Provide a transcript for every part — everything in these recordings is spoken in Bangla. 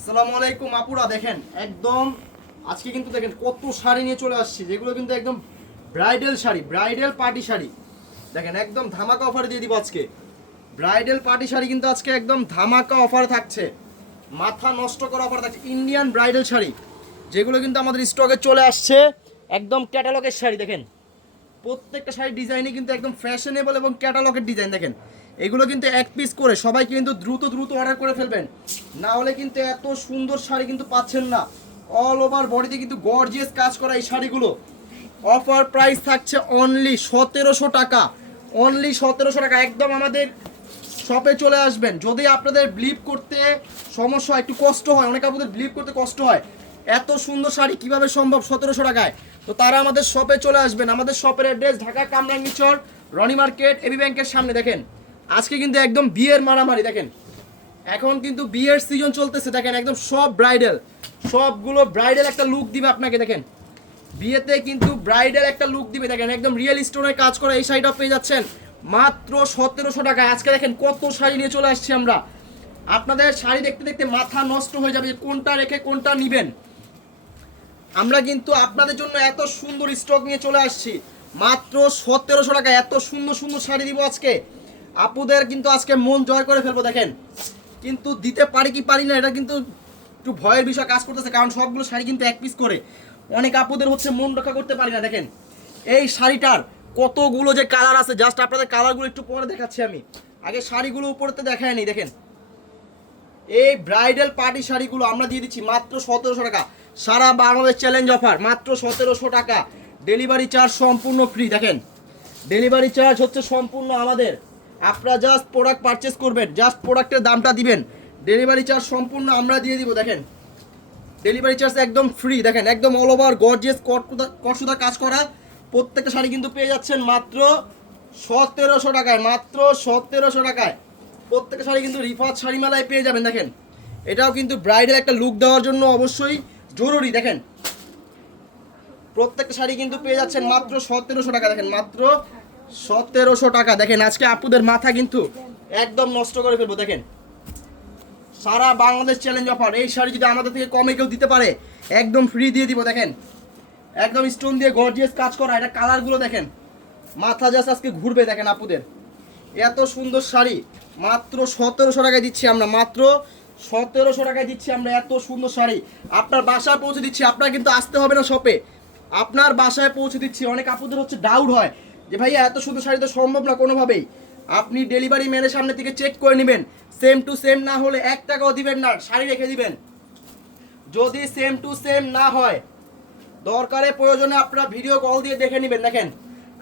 আসসালামু আলাইকুম, আপুরা, দেখেন, একদম, আজকে কিন্তু দেখেন কত শাড়ি নিয়ে চলে আসছি, যেগুলো কিন্তু একদম bridal sari, bridal party sari. দেখেন, একদম ধামাকা অফার দিয়ে দিব আজকে। ব্রাইডাল পার্টি শাড়ি কিন্তু আজকে একদম ধামাকা অফার থাকছে। মাথা নষ্ট করা অফার থাকছে, ইন্ডিয়ান ব্রাইডাল শাড়ি, যেগুলো কিন্তু আমাদের স্টকে চলে আসছে, একদম ক্যাটালগের শাড়ি, দেখেন। প্রত্যেকটা শাড়ির ডিজাইনই কিন্তু একদম ফ্যাশনেবল এবং ক্যাটালগের ডিজাইন দেখেন। এগুলো কিন্তু এক পিস করে সবাই কিন্তু দ্রুত দ্রুত অর্ডার করে ফেলবেন। না হলে কিন্তু এত সুন্দর শাড়ি কিন্তু পাচ্ছেন না। অল ওভার বডিতে কিন্তু গর্জিয়াস কাজ করা এই শাড়িগুলো। অফার প্রাইস থাকছে অনলি সতেরোশো টাকা। অনলি সতেরোশো টাকা। একদম আমাদের শপে চলে আসবেন। যদি আপনাদের ব্লিপ করতে সমস্যা একটু কষ্ট হয়, অনেক আপনাদের ব্লিপ করতে কষ্ট হয়, এত সুন্দর শাড়ি কীভাবে সম্ভব সতেরোশো টাকায়? তো তারা আমাদের শপে চলে আসবেন। আমাদের শপের address Dhaka Kamrangirchar, Roni market A B ব্যাংকের সামনে। দেখেন, আজকে কিন্তু একদম বিয়ের মারামারি। দেখেন এখন কিন্তু বিয়ের সিজন চলতেছে, দেখেন একদম সব ব্রাইডাল সবগুলো ব্রাইডাল একটা লুক দিবে আপনাকে, দেখেন। বিয়েতে কিন্তু ব্রাইডাল একটা লুক দিবে, দেখেন, একদম রিয়েল স্টোনের কাজ করা এই শাড়িটা পেয়ে যাচ্ছেন। মাত্র সতেরোশো টাকায়। আজকে দেখেন কত শাড়ি নিয়ে চলে আসছি আমরা। আপনাদের শাড়ি দেখতে দেখতে মাথা নষ্ট হয়ে যাবে কোনটা রেখে কোনটা নিবেন। আমরা কিন্তু আপনাদের জন্য এত সুন্দর স্টক নিয়ে চলে আসছি। মাত্র সতেরোশো টাকা এত সুন্দর সুন্দর শাড়ি দিব আজকে। আপুদের কিন্তু আজকে মন জয় করে ফেলব, দেখেন। কিন্তু দিতে পারি কি পারি না, এটা কিন্তু একটু ভয়ের বিষয় কাজ করতেছে, কারণ সবগুলো শাড়ি কিন্তু এক পিস করে। অনেক আপুদের হচ্ছে মন রক্ষা করতে পারি না, দেখেন। এই শাড়িটার কতগুলো যে কালার আছে জাস্ট আপনাদের কালারগুলো একটু পরে দেখাচ্ছি আমি। আগে শাড়িগুলো উপরেতে দেখায় নি, দেখেন। এই ব্রাইডাল পার্টি শাড়িগুলো আমরা দিয়ে দিচ্ছি মাত্র সতেরোশো টাকা। সারা বাংলাদেশ চ্যালেঞ্জ অফার মাত্র সতেরোশো টাকা। ডেলিভারি চার্জ সম্পূর্ণ ফ্রি দেখেন। ডেলিভারি চার্জ হচ্ছে সম্পূর্ণ আমাদের। আপনারা জাস্ট প্রোডাক্ট পারচেস করবেন জাস্ট প্রোডাক্টের দামটা দিবেন। ডেলিভারি চার্জ সম্পূর্ণ আমরা দিয়ে দিব, দেখেন। ডেলিভারি চার্জ একদম ফ্রি দেখেন, একদম অল ওভার গর্জিয়াস কটসুদা কাজ করা। প্রত্যেকটা শাড়ি কিন্তু পেয়ে যাচ্ছেন মাত্র সতেরোশো টাকায়, মাত্র সতেরোশো টাকায়। প্রত্যেকটা শাড়ি কিন্তু রিফাত শাড়ি মেলায় পেয়ে যাবেন, দেখেন। এটাও কিন্তু ব্রাইডের একটা লুক দেওয়ার জন্য অবশ্যই জরুরি, দেখেন। প্রত্যেকটা শাড়ি কিন্তু পেয়ে যাচ্ছেন মাত্র সতেরোশো টাকা, দেখেন, মাত্র সতেরোশো টাকা। দেখেন, আজকে আপুদের মাথা কিন্তু একদম নষ্ট করে ফেলব, দেখেন। সারা বাংলাদেশ চ্যালেঞ্জ অফার এই শাড়ি যদি আমাদের থেকে কমে কেউ দিতে পারে, একদম ফ্রি দিয়ে দিব, দেখেন। একদম স্টোন দিয়ে গর্জিয়াস কাজ করা, এটা কালারগুলো দেখেন। মাথা জাস্ট আজকে ঘুরবে, দেখেন আপুদের। এত সুন্দর শাড়ি, মাত্র সতেরোশো টাকায় দিচ্ছি আমরা, মাত্র সতেরোশো টাকায় দিচ্ছি আমরা এত সুন্দর শাড়ি। আপনার বাসায় পৌঁছে দিচ্ছি, আপনার কিন্তু আসতে হবে না শপে আপনার বাসায় পৌঁছে দিচ্ছি, অনেক আপুদের হচ্ছে ডাউট হয়। যে ভাইয়া, এত সুন্দর শাড়ি তো সম্ভব না কোনোভাবেই। আপনি ডেলিভারি ম্যানের সামনে থেকে চেক করে নেবেন। সেম টু সেম না হলে এক টাকাও দিবেন না, শাড়ি রেখে দিবেন। যদি সেম টু সেম না হয়, দরকারে প্রয়োজনে আপনারা ভিডিও কল দিয়ে দেখে নেবেন। দেখেন,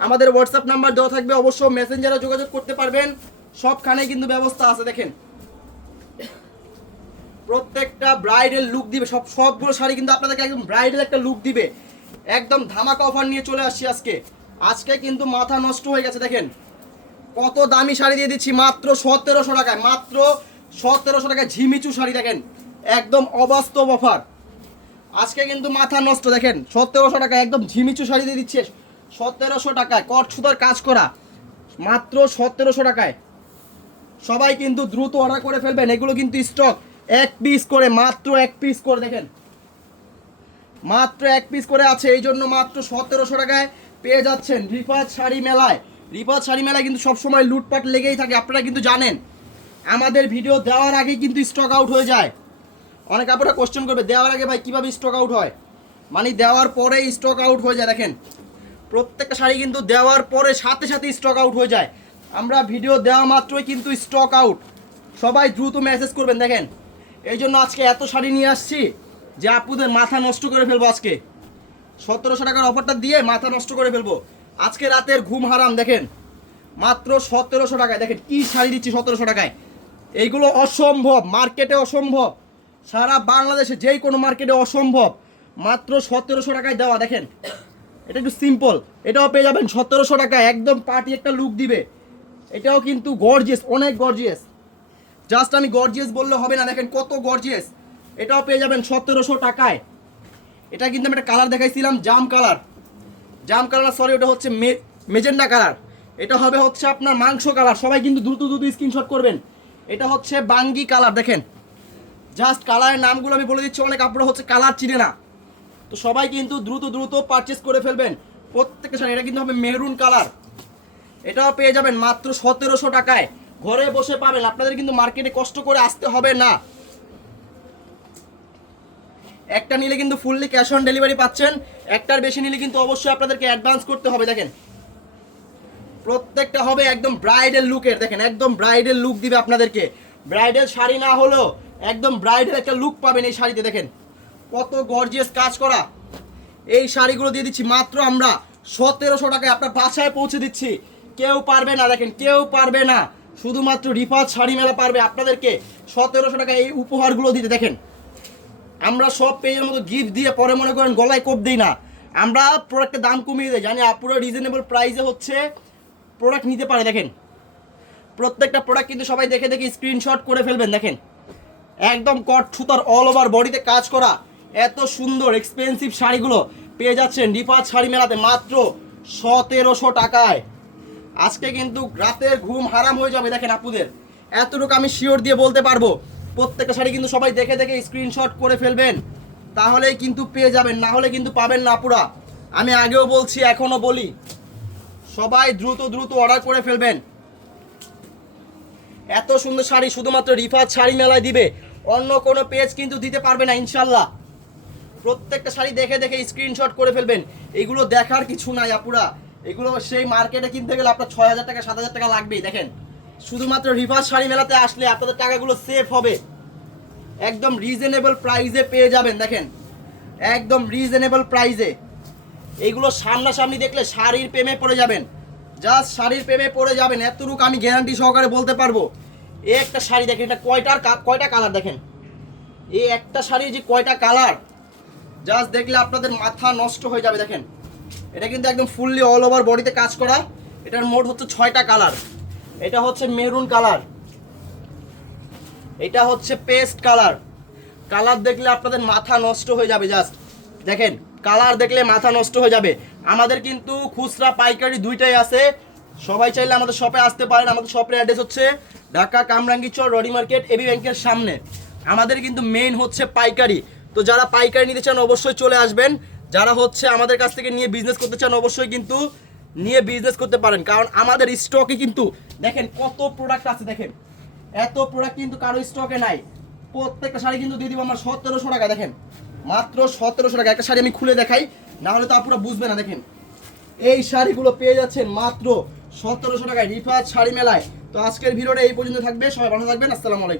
আমাদের হোয়াটসঅ্যাপ নাম্বার দেওয়া থাকবে অবশ্য মেসেঞ্জারে যোগাযোগ করতে পারবেন। সবখানে কিন্তু ব্যবস্থা আছে, দেখেন। প্রত্যেকটা ব্রাইডাল লুক দিবে, সব, সবগুলো শাড়ি কিন্তু আপনাদেরকে একদম ব্রাইডাল একটা লুক দিবে। একদম ধামাকা অফার নিয়ে চলে আসছি আজকে। আজকে কিন্তু মাথা নষ্ট হয়ে গেছে, দেখেন। কত দামি শাড়ি দিয়ে দিচ্ছি, মাত্র সতেরোশো টাকায়, মাত্র সতেরোশো টাকায় ঝিমিচু শাড়ি, দেখেন। একদম অবাস্তব অফার। আজকে কিন্তু মাথা নষ্ট, দেখেন, সতেরোশো টাকায় একদম ঝিমিচু শাড়ি দিয়ে দিচ্ছে। সতেরোশো টাকায় কট সুতার কাজ করা, মাত্র সতেরোশো টাকায়। সবাই কিন্তু দ্রুত অর্ডার করে ফেলবেন, এগুলো কিন্তু স্টক এক পিস করে, মাত্র এক পিস করে, দেখেন। মাত্র এক পিস করে আছে, এই জন্য মাত্র সতেরোশো টাকায় পেয়ে যাচ্ছেন রিফাত শাড়ি মেলায়। রিফাত শাড়ি মেলায় কিন্তু সবসময় লুটপাট লেগেই থাকে, আপনারা কিন্তু জানেন। আমাদের ভিডিও দেওয়ার আগেই কিন্তু স্টক আউট হয়ে যায়। অনেক আপনারা কোশ্চেন করবে, দেওয়ার আগে ভাই কীভাবে স্টক আউট হয়? মানে দেওয়ার পরেই স্টক আউট হয়ে যায়, দেখেন। প্রত্যেকটা শাড়ি কিন্তু দেওয়ার পরে সাথে সাথে স্টক আউট হয়ে যায়। আমরা ভিডিও দেওয়া মাত্রই কিন্তু স্টক আউট সবাই দ্রুত মেসেজ করবেন, দেখেন। এই জন্য আজকে এত শাড়ি নিয়ে আসছি যে আপুদের মাথা নষ্ট করে ফেলব আজকে। সতেরোশো টাকার অফারটা দিয়ে মাথা নষ্ট করে ফেলব। আজকে রাতের ঘুম হারাম, দেখেন। মাত্র সতেরোশো টাকায়, দেখেন কি শাড়ি দিচ্ছি সতেরোশো টাকায়। এইগুলো অসম্ভব, মার্কেটে অসম্ভব। সারা বাংলাদেশে যেই কোনো মার্কেটে অসম্ভব। মাত্র সতেরোশো টাকায় দেওয়া, দেখেন। এটা একটু সিম্পল এটাও পেয়ে যাবেন সতেরোশো টাকায়, একদম পার্টি একটা লুক দিবে। এটাও কিন্তু গর্জিয়াস অনেক গর্জিয়াস জাস্ট আমি গর্জিয়াস বললে হবে না, দেখেন কত গর্জিয়াস এটাও পেয়ে যাবেন সতেরোশো টাকায়। এটা কিন্তু আমি একটা কালার দেখাইছিলাম, জাম কালার জাম কালার সরি ওটা হচ্ছে মেজেন্ডা কালার এটা হবে হচ্ছে আপনার মাংস কালার সবাই কিন্তু দ্রুত দ্রুত স্ক্রিনশট করবেন। এটা হচ্ছে বাঙ্গি কালার দেখেন। জাস্ট কালারের নামগুলো আমি বলে দিচ্ছি, অনেক আপনারা হচ্ছে কালার চিনে না। তো সবাই কিন্তু দ্রুত দ্রুত পারচেস করে ফেলবেন। প্রত্যেকটা শাড়ি, এটা কিন্তু হবে মেরুন কালার এটাও পেয়ে যাবেন মাত্র সতেরোশো টাকায়। ঘরে বসে পাবেন। আপনাদের কিন্তু মার্কেটে কষ্ট করে আসতে হবে না। একটা নিলে কিন্তু ফুললি ক্যাশ অন ডেলিভারি পাচ্ছেন, একটার বেশি নিলে কিন্তু অবশ্যই আপনাদেরকে অ্যাডভান্স করতে হবে, দেখেন। প্রত্যেকটা হবে একদম ব্রাইডাল লুকের দেখেন, একদম ব্রাইডাল লুক দিবে আপনাদেরকে। ব্রাইডাল শাড়ি না হলেও একদম ব্রাইডাল একটা লুক পাবেন এই শাড়িতে, দেখেন। কত গর্জিয়াস কাজ করা। এই শাড়িগুলো দিয়ে দিচ্ছি মাত্র আমরা সতেরোশো টাকায় আপনার বাসায় পৌঁছে দিচ্ছি। কেউ পারবে না, দেখেন, কেউ পারবে না। শুধুমাত্র রিফাত শাড়ি মেলা পারবে আপনাদেরকে সতেরোশো টাকায় এই উপহারগুলো দিতে, দেখেন। আমরা সব পেজের মতো গিফট দিয়ে পরে মনে করেন গলায় কোপ দিই না। আমরা প্রোডাক্টের দাম কমিয়ে দিই, জানি আপুরো রিজনেবল প্রাইসে হচ্ছে প্রোডাক্ট নিতে পারে, দেখেন। প্রত্যেকটা প্রোডাক্ট কিন্তু সবাই দেখে দেখে স্ক্রিনশট করে ফেলবেন, দেখেন। একদম কট সুতার অল ওভার বডিতে কাজ করা, এত সুন্দর এক্সপেন্সিভ শাড়িগুলো। পেয়ে যাচ্ছেন রিপাত শাড়ি মেলাতে মাত্র সতেরোশো টাকায়। আজকে কিন্তু রাতের ঘুম হারাম হয়ে যাবে, দেখেন আপুদের। এতটুকু আমি শিওর দিয়ে বলতে পারব প্রত্যেকটা শাড়ি কিন্তু সবাই দেখে দেখে স্ক্রিনশট করে ফেলবেন। তাহলেই কিন্তু পেয়ে যাবেন, না হলে কিন্তু পাবেন না পুরা আমি আগেও বলছি, এখনও বলি, সবাই দ্রুত দ্রুত অর্ডার করে ফেলবেন। এত সুন্দর শাড়ি শুধুমাত্র রিফাত শাড়ি মেলায় দিবে। অন্য কোনো পেজ কিন্তু দিতে পারবে না, ইনশাল্লাহ। প্রত্যেকটা শাড়ি দেখে দেখে স্ক্রিনশট করে ফেলবেন। এগুলো দেখার কিছু নাই আপুরা। এগুলো সেই মার্কেটে কিনতে গেলে আপনার ছয় হাজার টাকা, সাত হাজার টাকা লাগবেই, দেখেন। শুধুমাত্র রিভার্স শাড়ি মেলাতে আসলে আপনাদের টাকাগুলো সেফ হবে। একদম রিজনেবল প্রাইজে পেয়ে যাবেন, দেখেন। একদম রিজনেবল প্রাইজে এইগুলো সামনাসামনি দেখলে শাড়ির প্রেমে পড়ে যাবেন। জাস্ট শাড়ির প্রেমে পড়ে যাবেন, এতটুকু আমি গ্যারান্টি সহকারে বলতে পারব। এই একটা শাড়ি দেখেন, এটা কয়টার কয়টা কালার দেখেন? এই একটা শাড়ির যে কয়টা কালার জাস্ট দেখলে আপনাদের মাথা নষ্ট হয়ে যাবে, দেখেন। এটা কিন্তু একদম ফুললি অল ওভার বডিতে কাজ করা। এটার মোট হচ্ছে ছয়টা কালার এটা হচ্ছে মেরুন কালার। এটা হচ্ছে পেস্ট কালার। কালার দেখলে আপনাদের মাথা নষ্ট হয়ে যাবে জাস্ট। দেখেন, কালার দেখলে মাথা নষ্ট হয়ে যাবে। আমাদের কিন্তু খুচরা পাইকারি দুইটাই আছে। সবাই চাইলে আমাদের শপে আসতে পারেন। আমাদের শপের অ্যাড্রেস হচ্ছে Dhaka Kamrangirchar, Rodi market A B ব্যাংকের সামনে। আমাদের কিন্তু মেইন হচ্ছে পাইকারি। তো যারা পাইকারি নিতে চান অবশ্যই চলে আসবেন। যারা হচ্ছে আমাদের কাছ থেকে নিয়ে বিজনেস করতে চান অবশ্যই কিন্তু নিয়ে বিজনেস করতে পারেন। কারণ আমাদের স্টকে কিন্তু, দেখেন কত প্রোডাক্ট আছে, দেখেন। এত প্রোডাক্ট কিন্তু কারও স্টকে নাই। প্রত্যেকটা শাড়ি কিন্তু দিয়ে দিব আমরা সতেরোশো টাকা, দেখেন। মাত্র সতেরোশো টাকা। একটা শাড়ি আমি খুলে দেখাই না হলে তো আপনারা বুঝবে না, দেখেন। এই শাড়িগুলো পেয়ে যাচ্ছেন মাত্র সতেরোশো টাকায় রিফাত শাড়ি মেলায়। তো আজকের ভিডিওটা এই পর্যন্ত থাকবে। সবাই ভালো থাকবেন। আসসালামু আলাইকুম।